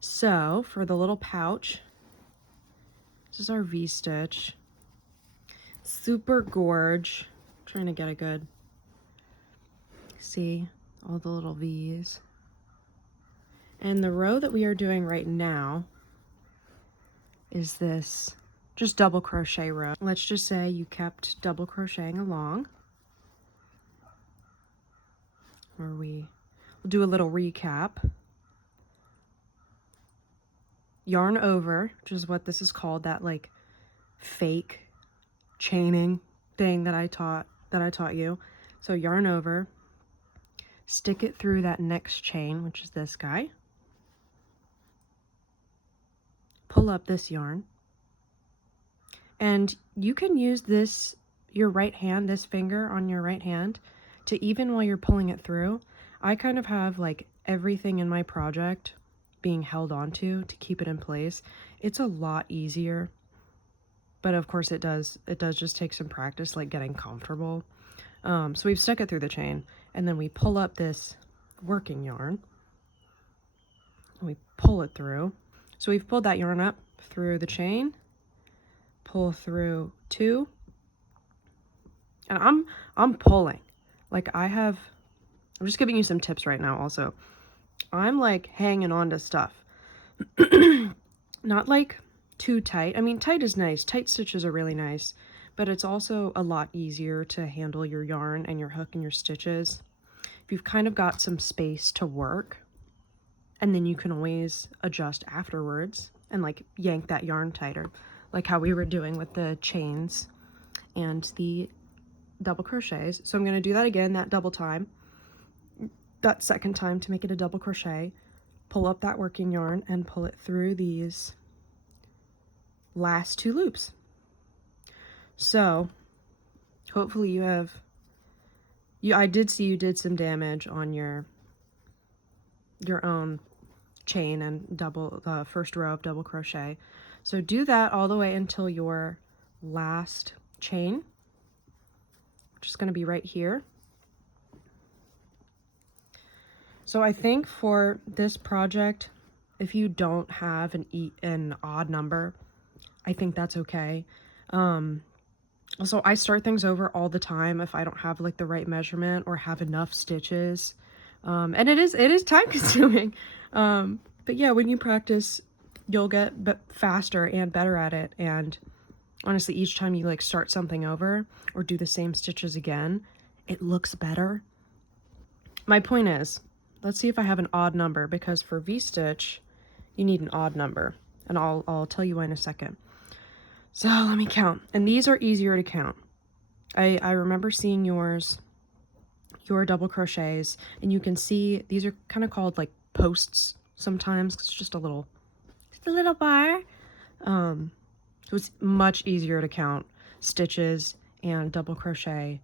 So for the little pouch, this is our V-stitch. Super gorge. I'm trying to get a good, see all the little V's. And the row that we are doing right now is this just double crochet row. Let's just say you kept double crocheting along. Or we'll do a little recap. Yarn over, which is what this is called, that like fake chaining thing that I taught you. So yarn over, stick it through that next chain, which is this guy. Pull up this yarn. And you can use this, your right hand, this finger on your right hand, to even while you're pulling it through. I kind of have like everything in my project being held onto to keep it in place. It's a lot easier, but of course it does just take some practice, like getting comfortable. So we've stuck it through the chain, and then we pull up this working yarn, and we pull it through. So we've pulled that yarn up through the chain, pull through 2, and I'm pulling. Like I'm just giving you some tips right now also. I'm like hanging on to stuff. Not like too tight. I mean, tight is nice. Tight stitches are really nice, but it's also a lot easier to handle your yarn and your hook and your stitches if you've kind of got some space to work, and then you can always adjust afterwards and like yank that yarn tighter, like how we were doing with the chains and the double crochets. So I'm going to do that again, that double time, that second time, to make it a double crochet. Pull up that working yarn and pull it through these last 2 loops. So hopefully I did see you did some damage on your own chain and the first row of double crochet. So do that all the way until your last chain, which is going to be right here. So I think for this project, if you don't have an odd number, I think that's okay. So I start things over all the time if I don't have like the right measurement or have enough stitches. And it is time consuming. But yeah, when you practice, you'll get faster and better at it. And honestly, each time you like start something over or do the same stitches again, it looks better. My point is, let's see if I have an odd number, because for V-stitch, you need an odd number. And I'll tell you why in a second. So let me count. And these are easier to count. I remember seeing your double crochets, and you can see these are kind of called like posts sometimes. It's just a little bar. So it's much easier to count stitches and double crochet.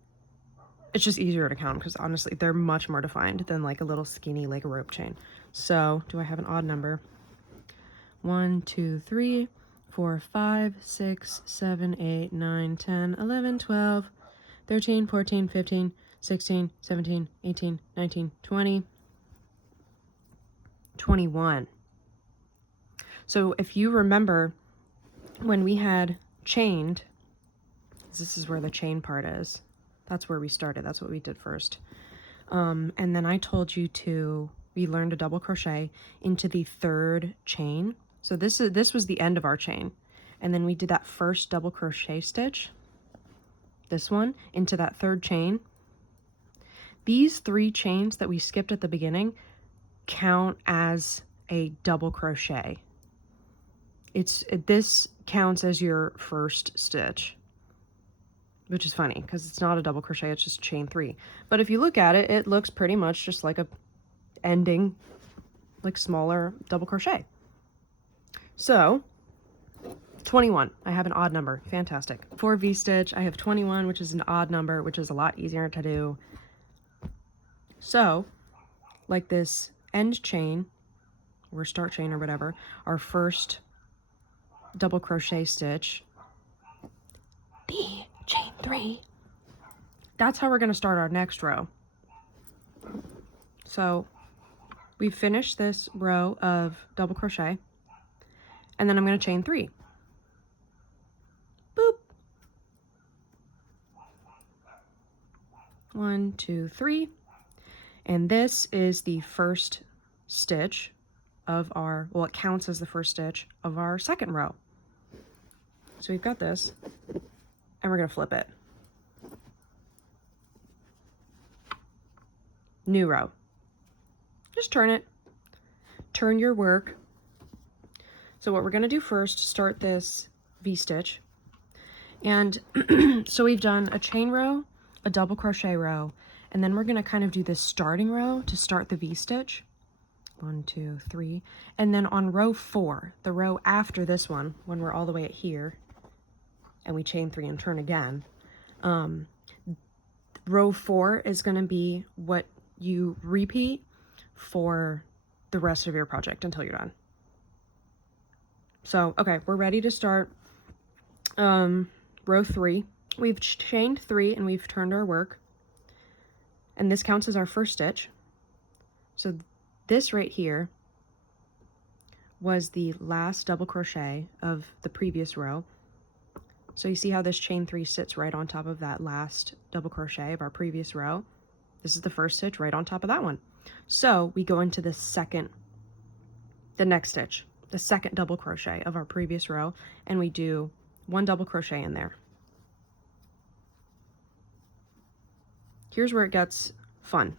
It's just easier to count because honestly, they're much more defined than like a little skinny like rope chain. So do I have an odd number? 1, 2, 3, 4, 5, 6, 7, 8, 9, 10, 11, 12, 13, 14, 15, 16, 17, 18, 19, 20, 21. So if you remember when we had chained, this is where the chain part is. That's where we started. That's what we did first. And then I told you we learned a double crochet into the 3rd chain. So this was the end of our chain. And then we did that first double crochet stitch, this one, into that 3rd chain. These 3 chains that we skipped at the beginning count as a double crochet. This counts as your first stitch, which is funny because it's not a double crochet, it's just chain 3. But if you look at it, it looks pretty much just like a ending, like smaller double crochet. So 21, I have an odd number. Fantastic. For V-stitch, I have 21, which is an odd number, which is a lot easier to do. So like this end chain or start chain or whatever, our first double crochet stitch, the chain 3, that's how we're going to start our next row. So we've finished this row of double crochet, and then I'm going to chain 3. Boop. 1, 2, 3. And this is the first stitch of our, well, it counts as the first stitch of our second row. So we've got this, and we're going to flip it. New row. Just turn it. Turn your work. So what we're going to do first, start this V-stitch. And so we've done a chain row, a double crochet row, and then we're going to kind of do this starting row to start the V-stitch. 1, 2, 3. And then on row 4, the row after this one, when we're all the way at here, and we chain 3 and turn again, row 4 is going to be what you repeat for the rest of your project until you're done. So, okay, we're ready to start row 3. We've chained 3 and we've turned our work. And this counts as our first stitch. So this right here was the last double crochet of the previous row. So you see how this chain 3 sits right on top of that last double crochet of our previous row? This is the first stitch right on top of that one. So we go into the next stitch, the second double crochet of our previous row, and we do 1 double crochet in there. Here's where it gets fun.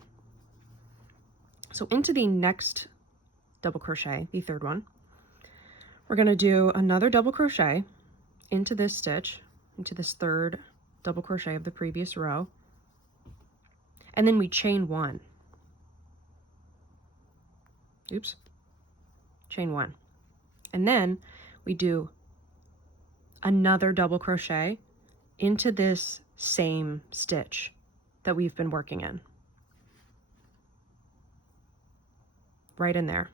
So into the next double crochet, the third one, we're going to do another double crochet into this stitch, into this third double crochet of the previous row, and then we chain 1. Oops. Chain 1. And then we do another double crochet into this same stitch that we've been working in. Right in there.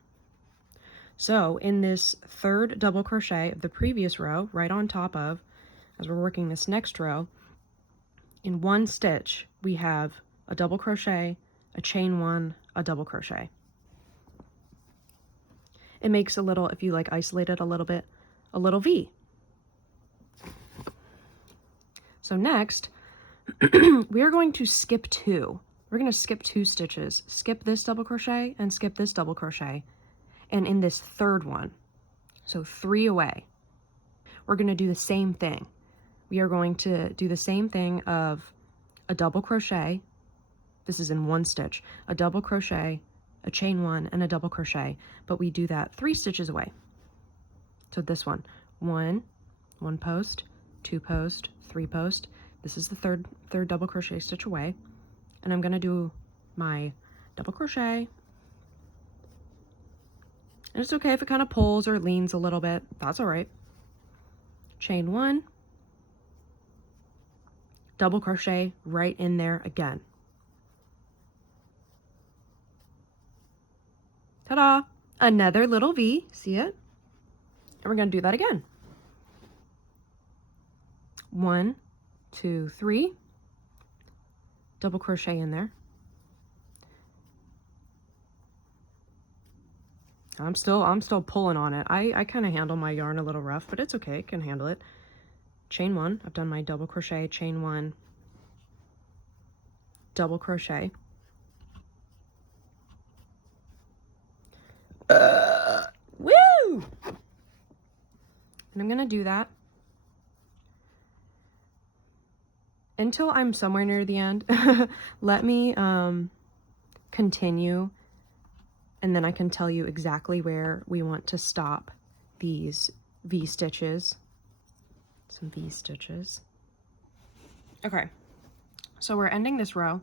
So in this third double crochet of the previous row, right on top of, as we're working this next row, in one stitch, we have a double crochet, a chain 1, a double crochet. It makes a little, if you like isolate it a little bit, a little V. So next, we are going to skip 2. We're going to skip 2 stitches. Skip this double crochet and skip this double crochet. And in this third one, so 3 away, we're going to do the same thing. We are going to do the same thing of a double crochet. This is in one stitch, a double crochet, a chain 1, and a double crochet, but we do that 3 stitches away. So this one, 1 post, 2 post, 3 post. This is the third double crochet stitch away, and I'm going to do my double crochet. And it's okay if it kind of pulls or leans a little bit. That's all right. Chain 1, double crochet right in there again. Ta-da! Another little V, see it? And we're going to do that again. 1, 2, 3, double crochet in there. I'm still pulling on it. I kind of handle my yarn a little rough, but it's okay, I can handle it. Chain 1, I've done my double crochet, chain 1, double crochet. Woo! And I'm gonna do that until I'm somewhere near the end. Let me continue, and then I can tell you exactly where we want to stop these V stitches. Some V stitches. Okay, so we're ending this row,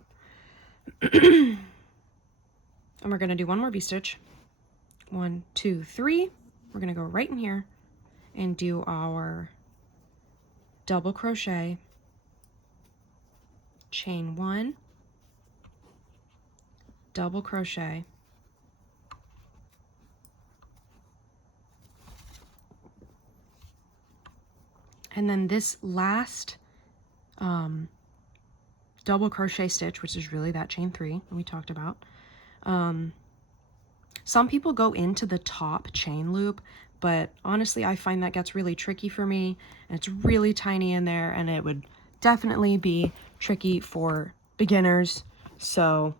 and we're gonna do one more V stitch. 1, 2, 3. We're gonna go right in here and do our double crochet, chain 1, double crochet, and then this last double crochet stitch, which is really that chain 3 we talked about, Some people go into the top chain loop, but honestly, I find that gets really tricky for me, and it's really tiny in there, and it would definitely be tricky for beginners. So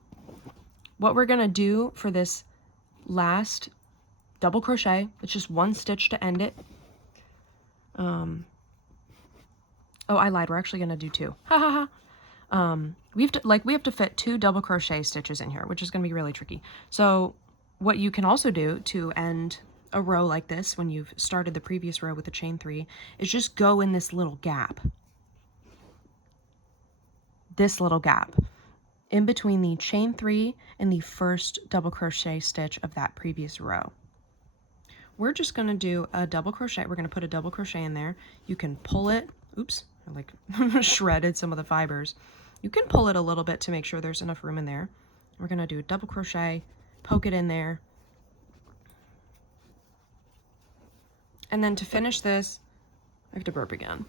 what we're gonna do for this last double crochet, it's just one stitch to end it. Oh, I lied, we're actually gonna do two. Ha ha ha. We have to fit 2 double crochet stitches in here, which is gonna be really tricky. So what you can also do to end a row like this when you've started the previous row with a chain 3 is just go in this little gap. This little gap in between the chain 3 and the first double crochet stitch of that previous row. We're just going to do a double crochet. We're going to put a double crochet in there. You can pull it. Oops, I like shredded some of the fibers. You can pull it a little bit to make sure there's enough room in there. We're going to do a double crochet, poke it in there. And then to finish this, I have to burp again.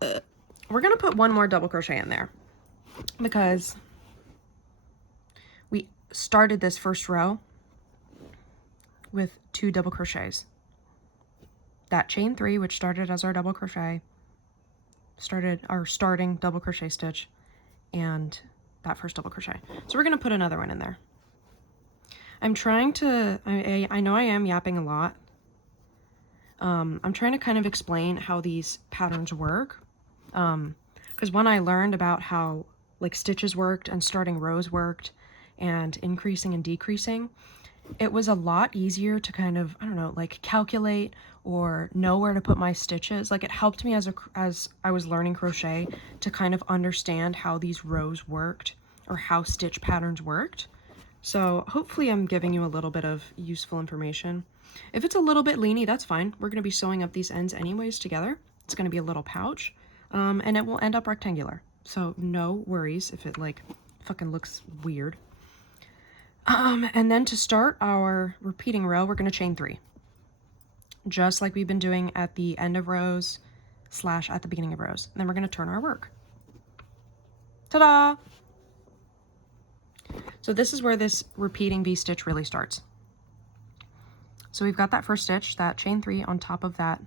We're going to put one more double crochet in there because we started this first row with 2 double crochets. That chain 3, which started as our double crochet, started our starting double crochet stitch, and that first double crochet. So we're going to put another one in there. I'm trying to, I know I am yapping a lot. I'm trying to kind of explain how these patterns work. Because when I learned about how like stitches worked and starting rows worked and increasing and decreasing, it was a lot easier to kind of, I don't know, like calculate or know where to put my stitches. Like it helped me as I was learning crochet to kind of understand how these rows worked or how stitch patterns worked. So hopefully I'm giving you a little bit of useful information. If it's a little bit leany, that's fine. We're going to be sewing up these ends anyways together. It's going to be a little pouch, and it will end up rectangular. So no worries if it like fucking looks weird. And then to start our repeating row, we're going to chain 3. Just like we've been doing at the end of rows / at the beginning of rows. And then we're going to turn our work. Ta-da! So this is where this repeating V-stitch really starts. So we've got that first stitch, that chain 3 on top of that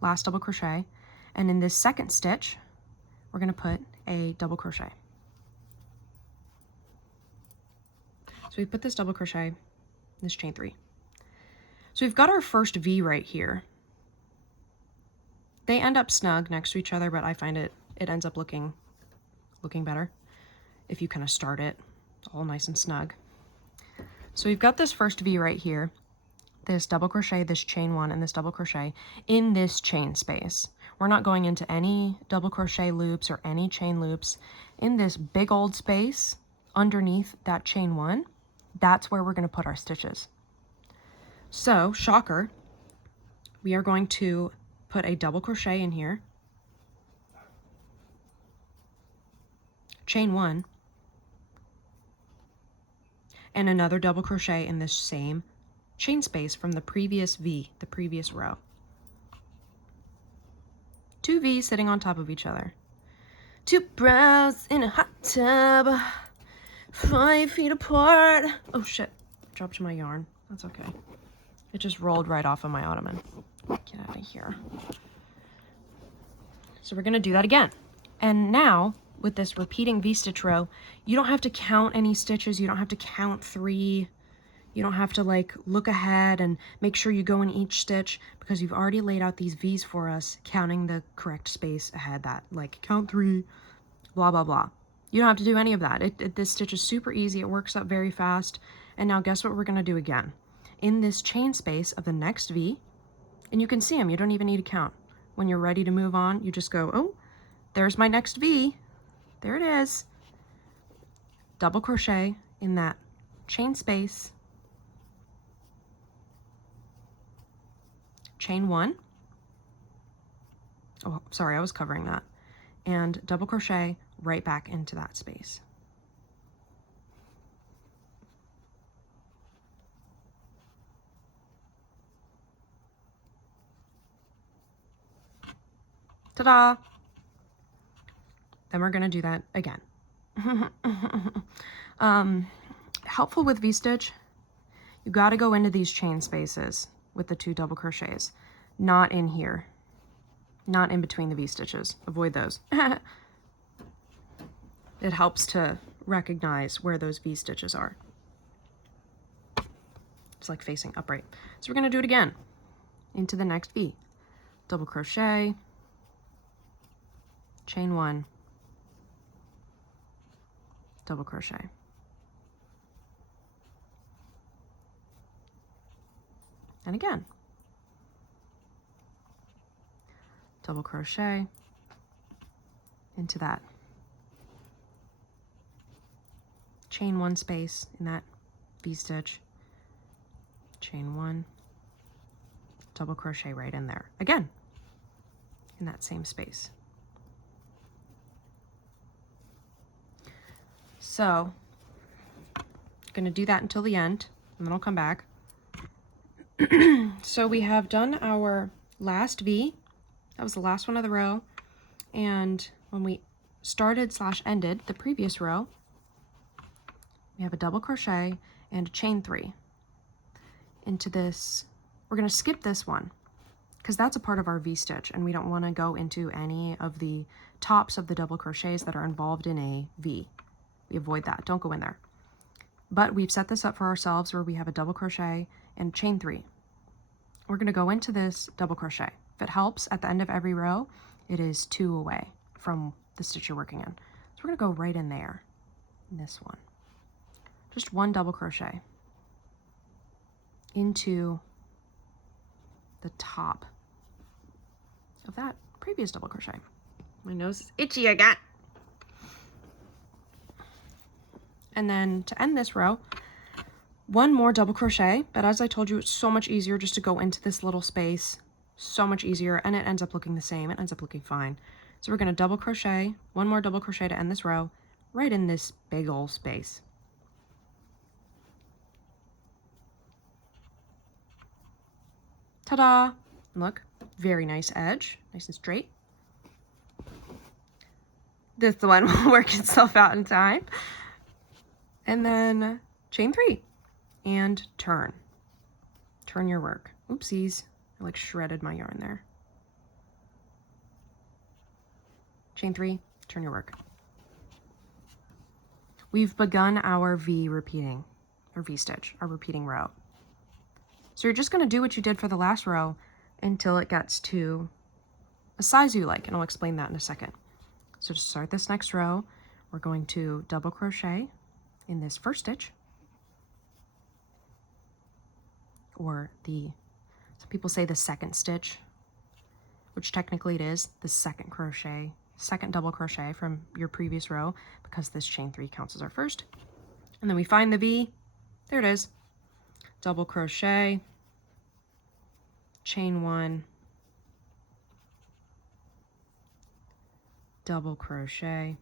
last double crochet. And in this second stitch, we're going to put a double crochet. So we put this double crochet, this chain 3. So we've got our first V right here. They end up snug next to each other, but I find it ends up looking better if you kind of start it all nice and snug. So we've got this first V right here, this double crochet, this chain 1, and this double crochet in this chain space. We're not going into any double crochet loops or any chain loops. In this big old space underneath that chain 1, that's where we're going to put our stitches. So, shocker, we are going to put a double crochet in here, chain 1, and another double crochet in this same chain space from the previous V, the previous row. 2 V's sitting on top of each other. 2 brows in a hot tub, 5 feet apart. Oh shit, dropped my yarn. That's okay. It just rolled right off of my ottoman. Get out of here. So we're gonna do that again. And now, with this repeating V-stitch row, you don't have to count any stitches, you don't have to count 3, you don't have to like look ahead and make sure you go in each stitch because you've already laid out these V's for us, counting the correct space ahead, that like count 3, blah, blah, blah. You don't have to do any of that. This stitch is super easy, it works up very fast. And now guess what we're gonna do again? In this chain space of the next V, and you can see them, you don't even need to count. When you're ready to move on, you just go, oh, there's my next V. There it is. Double crochet in that chain space. Chain 1. Oh, sorry, I was covering that. And double crochet right back into that space. Ta-da! Then we're going to do that again. Helpful with V-stitch, You got to go into these chain spaces with the 2 double crochets, not in here, not in between the V-stitches. Avoid those. It helps to recognize where those V-stitches are. It's like facing upright. So we're going to do it again into the next V. Double crochet, chain 1, double crochet. And again, double crochet into that chain 1 space in that V-stitch, chain 1, double crochet right in there again in that same space. So I'm going to do that until the end, and then I'll come back. So we have done our last V. That was the last one of the row. And when we started / ended the previous row, we have a double crochet and a chain 3 into this. We're going to skip this one because that's a part of our V-stitch, and we don't want to go into any of the tops of the double crochets that are involved in a V. We avoid that. Don't go in there. But we've set this up for ourselves where we have a double crochet and chain 3. We're going to go into this double crochet. If it helps, at the end of every row, it is 2 away from the stitch you're working in. So we're going to go right in there, in this one. Just 1 double crochet into the top of that previous double crochet. My nose is itchy again. And then to end this row, 1 more double crochet, but as I told you, it's so much easier just to go into this little space, so much easier, and it ends up looking the same. It ends up looking fine. So we're going to double crochet, 1 more double crochet to end this row, right in this big old space. Ta-da! Look, very nice edge, nice and straight. This one will work itself out in time. And then chain 3 and turn. Turn your work. Oopsies, I like shredded my yarn there. Chain 3, turn your work. We've begun our V repeating, or V-stitch, our repeating row. So you're just going to do what you did for the last row until it gets to a size you like, and I'll explain that in a second. So to start this next row, we're going to double crochet in this first stitch, or some people say the second stitch, which technically it is the second double crochet from your previous row, because this chain 3 counts as our first. And then we find the V, there it is, double crochet, chain 1, double crochet,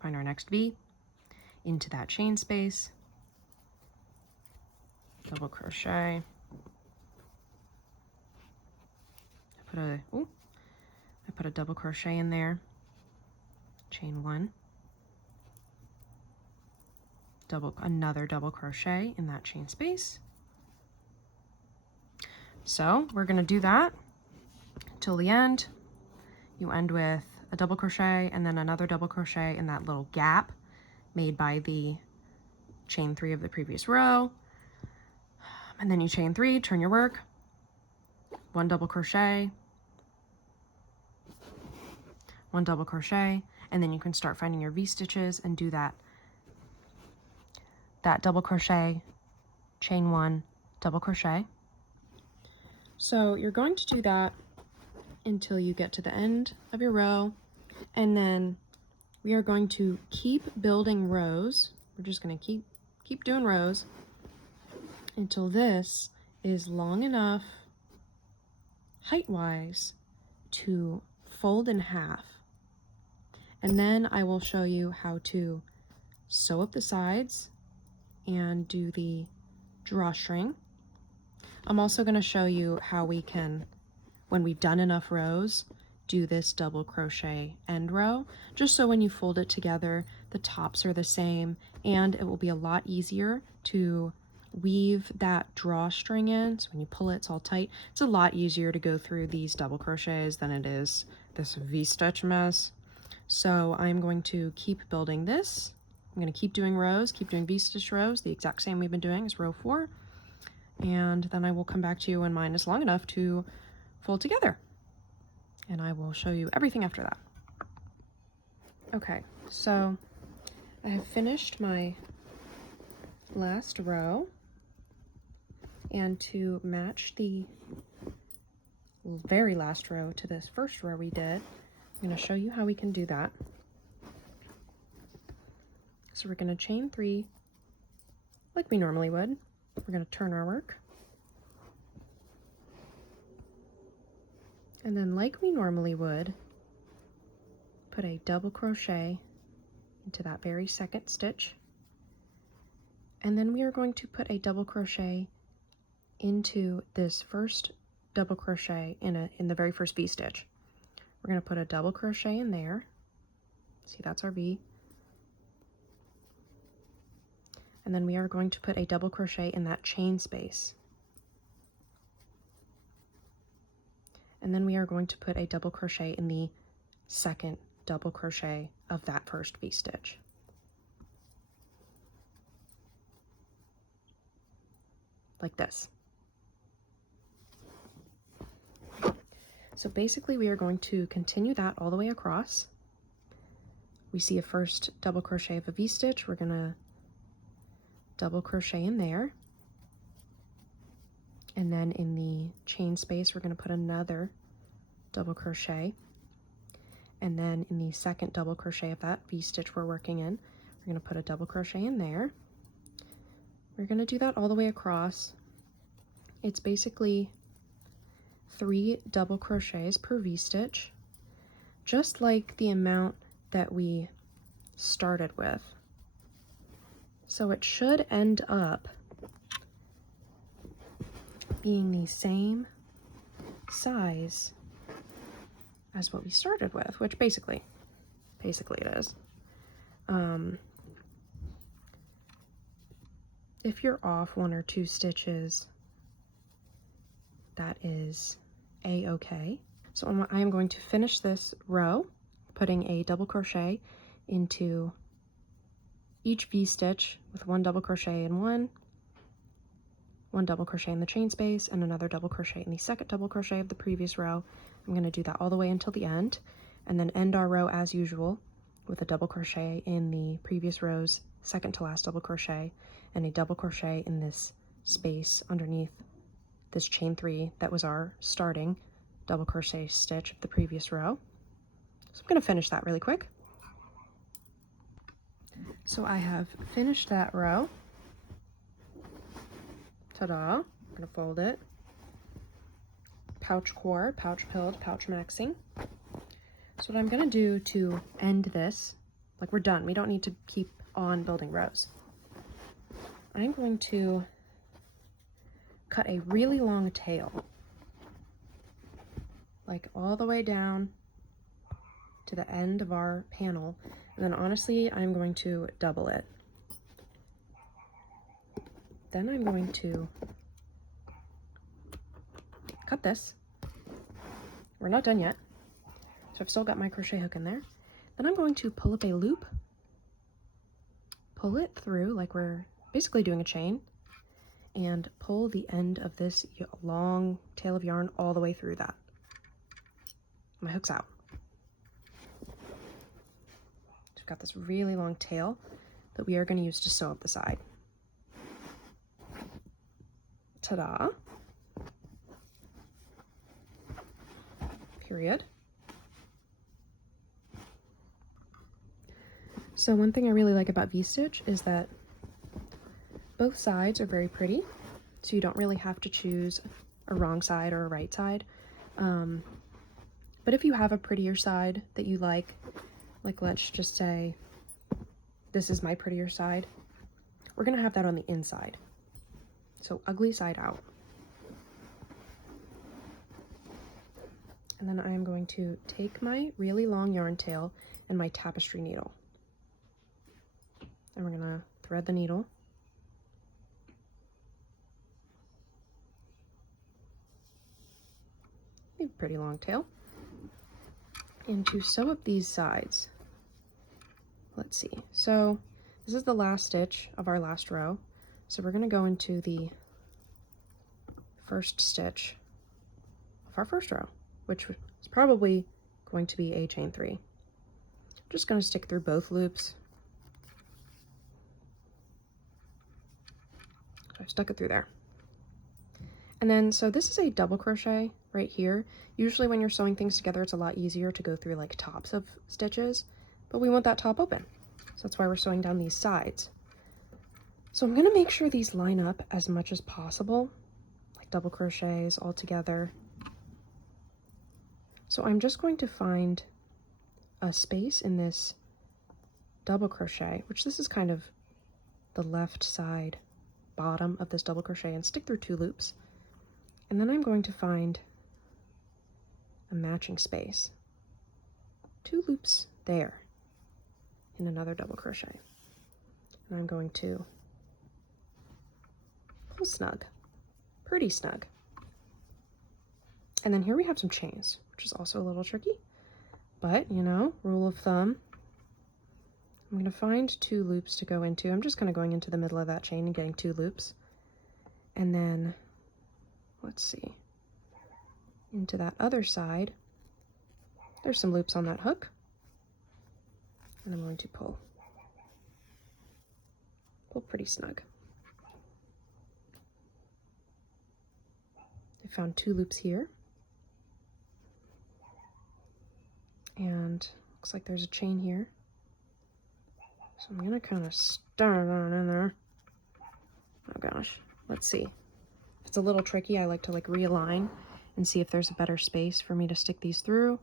find our next V, into that chain space, double crochet, I put a double crochet in there, chain 1, another double crochet in that chain space. So we're going to do that till the end. You end with a double crochet and then another double crochet in that little gap made by the chain 3 of the previous row. And then you chain 3, turn your work, 1 double crochet, 1 double crochet, and then you can start finding your V-stitches and do that double crochet, chain 1, double crochet. So you're going to do that until you get to the end of your row, and then we are going to keep building rows. We're just going to keep doing rows until this is long enough height-wise to fold in half. And then I will show you how to sew up the sides and do the drawstring. I'm also going to show you how we can, when we've done enough rows, do this double crochet end row, just so when you fold it together, the tops are the same, and it will be a lot easier to weave that drawstring in. So when you pull it, it's all tight. It's a lot easier to go through these double crochets than it is this V-stitch mess. So I'm going to keep building this. I'm going to keep doing rows, keep doing V-stitch rows, the exact same we've been doing as row 4. And then I will come back to you when mine is long enough to fold together. And I will show you everything after that. Okay, so I have finished my last row. And to match the very last row to this first row we did, I'm going to show you how we can do that. So we're going to chain 3 like we normally would. We're going to turn our work. And then like we normally would, put a double crochet into that very second stitch. And then we are going to put a double crochet into this first double crochet in the very first V stitch. We're going to put a double crochet in there. See, that's our V. And then we are going to put a double crochet in that chain space. And then we are going to put a double crochet in the second double crochet of that first V stitch. Like this. So basically we are going to continue that all the way across. We see a first double crochet of a V stitch. We're going to double crochet in there. And then in the chain space, we're going to put another double crochet. And then in the second double crochet of that V stitch we're working in, we're going to put a double crochet in there. We're going to do that all the way across. It's basically 3 double crochets per V stitch, just like the amount that we started with. So it should end up being the same size as what we started with, which basically it is. If you're off 1 or 2 stitches, that is a-okay. So I am going to finish this row, putting a double crochet into each V stitch with 1 double crochet in one double crochet in the chain space, and another double crochet in the second double crochet of the previous row. I'm going to do that all the way until the end, and then end our row as usual with a double crochet in the previous row's second to last double crochet, and a double crochet in this space underneath this chain 3 that was our starting double crochet stitch of the previous row. So I'm going to finish that really quick. So I have finished that row. Ta-da! I'm going to fold it. Pouch core, pouch pilled, pouch maxing. So what I'm going to do to end this, like we're done, we don't need to keep on building rows. I'm going to cut a really long tail, like all the way down to the end of our panel, and then honestly I'm going to double it. Then I'm going to cut this. We're not done yet, so I've still got my crochet hook in there. Then I'm going to pull up a loop, pull it through like we're basically doing a chain, and pull the end of this long tail of yarn all the way through that. My hook's out. So we've got this really long tail that we are going to use to sew up the side. Ta-da! Period. So one thing I really like about V-stitch is that both sides are very pretty, so you don't really have to choose a wrong side or a right side. But if you have a prettier side that you like let's just say this is my prettier side, we're going to have that on the inside. So ugly side out. And then I'm going to take my really long yarn tail and my tapestry needle. And we're gonna thread the needle. A pretty long tail. And to sew up these sides, let's see. So this is the last stitch of our last row. So we're gonna go into the first stitch of our first row, which is probably going to be a chain 3. I'm just going to stick through both loops. So I've stuck it through there. And then, so this is a double crochet right here. Usually when you're sewing things together, it's a lot easier to go through like tops of stitches, but we want that top open. So that's why we're sewing down these sides. So I'm going to make sure these line up as much as possible, like double crochets all together. So I'm just going to find a space in this double crochet, which this is kind of the left side bottom of this double crochet, and stick through 2 loops. And then I'm going to find a matching space, 2 loops there in another double crochet. And I'm going to pull snug, pretty snug. And then here we have some chains, which is also a little tricky, but you know, rule of thumb, I'm going to find 2 loops to go into. I'm just kind of going into the middle of that chain and getting 2 loops. And then, let's see, into that other side, there's some loops on that hook. And I'm going to pull pretty snug. I found 2 loops here. And looks like there's a chain here. So I'm gonna kind of start on in there. Oh gosh, let's see. If it's a little tricky, I like to like realign and see if there's a better space for me to stick these through.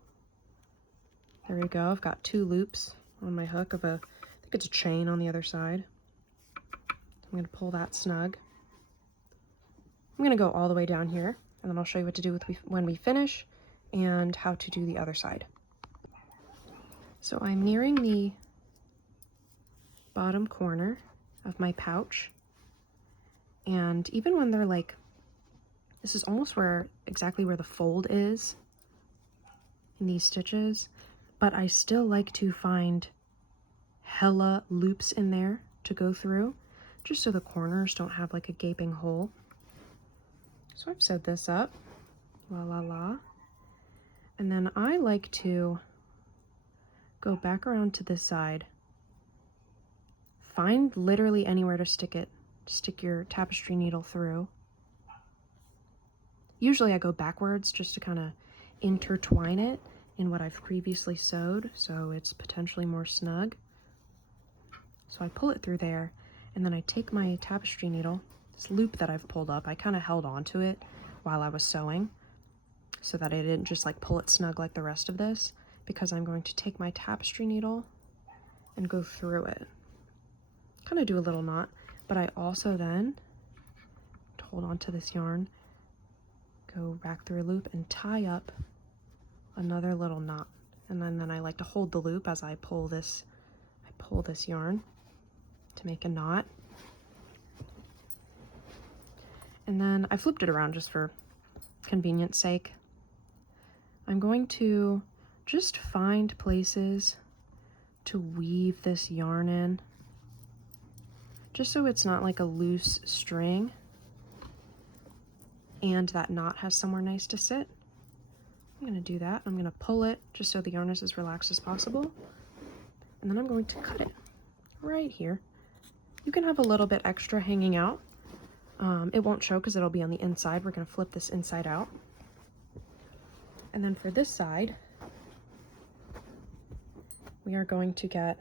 There we go, I've got 2 loops on my hook of I think it's a chain on the other side. I'm gonna pull that snug. I'm gonna go all the way down here, and then I'll show you what to do when we finish and how to do the other side. So I'm nearing the bottom corner of my pouch, and even when they're like, this is almost exactly where the fold is in these stitches, but I still like to find hella loops in there to go through, just so the corners don't have like a gaping hole. So I've sewed this up, la la la, and then I like to go back around to this side, find literally anywhere to stick your tapestry needle through. Usually I go backwards just to kind of intertwine it in what I've previously sewed, so it's potentially more snug. So I pull it through there, and then I take my tapestry needle, this loop that I've pulled up, I kind of held onto it while I was sewing so that I didn't just like pull it snug like the rest of this, because I'm going to take my tapestry needle and go through it. Kind of do a little knot, but I also then hold on to this yarn, go back through a loop and tie up another little knot. And then I like to hold the loop as I pull this yarn to make a knot. And then I flipped it around just for convenience sake. I'm going to just find places to weave this yarn in, just so it's not like a loose string and that knot has somewhere nice to sit. I'm going to do that. I'm going to pull it just so the yarn is as relaxed as possible, and then I'm going to cut it right here. You can have a little bit extra hanging out. It won't show because it'll be on the inside. We're going to flip this inside out. And then for this side, we are going to get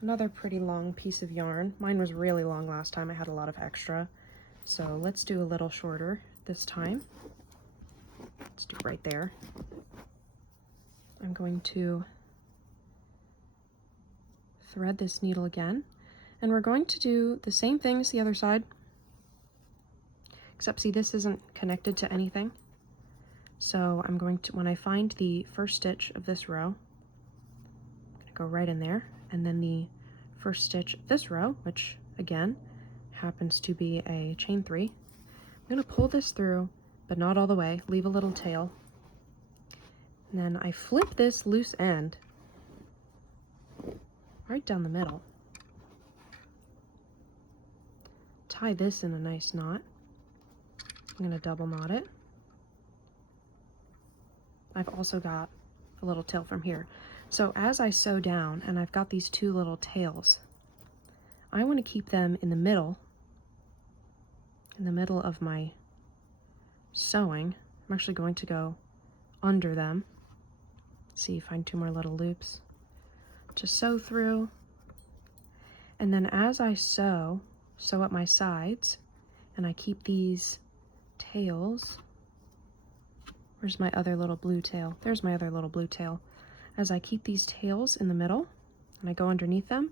another pretty long piece of yarn. Mine was really long last time. I had a lot of extra. So let's do a little shorter this time. Let's do right there. I'm going to thread this needle again, and we're going to do the same thing as the other side, except see, this isn't connected to anything. So I'm going to, when I find the first stitch of this row, I'm gonna go right in there, and then the first stitch of this row, which again happens to be a chain 3, I'm gonna pull this through, but not all the way, leave a little tail. And then I flip this loose end right down the middle. Tie this in a nice knot. I'm gonna double knot it. I've also got a little tail from here. So as I sew down, and I've got these 2 little tails, I want to keep them in the middle of my sewing. I'm actually going to go under them. See, find 2 more little loops to sew through. And then as I sew up my sides, and I keep these tails. Where's my other little blue tail? There's my other little blue tail. As I keep these tails in the middle and I go underneath them,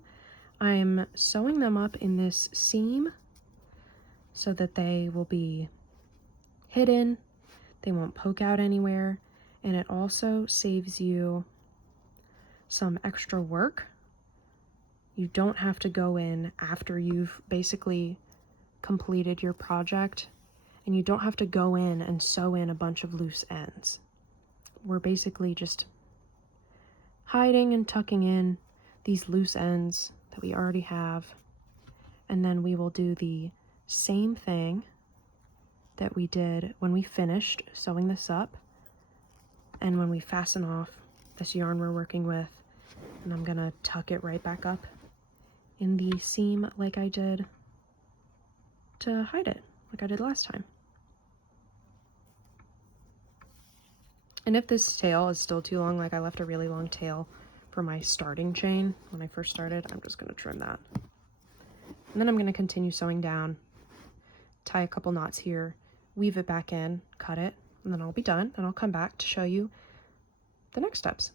I'm sewing them up in this seam so that they will be hidden, they won't poke out anywhere, and it also saves you some extra work. You don't have to go in after you've basically completed your project, and you don't have to go in and sew in a bunch of loose ends. We're basically just hiding and tucking in these loose ends that we already have, and then we will do the same thing that we did when we finished sewing this up and when we fasten off this yarn we're working with. And I'm gonna tuck it right back up in the seam like I did to hide it, like I did last time. And if this tail is still too long, like I left a really long tail for my starting chain when I first started, I'm just gonna trim that. And then I'm gonna continue sewing down, tie a couple knots here, weave it back in, cut it, and then I'll be done, and I'll come back to show you the next steps.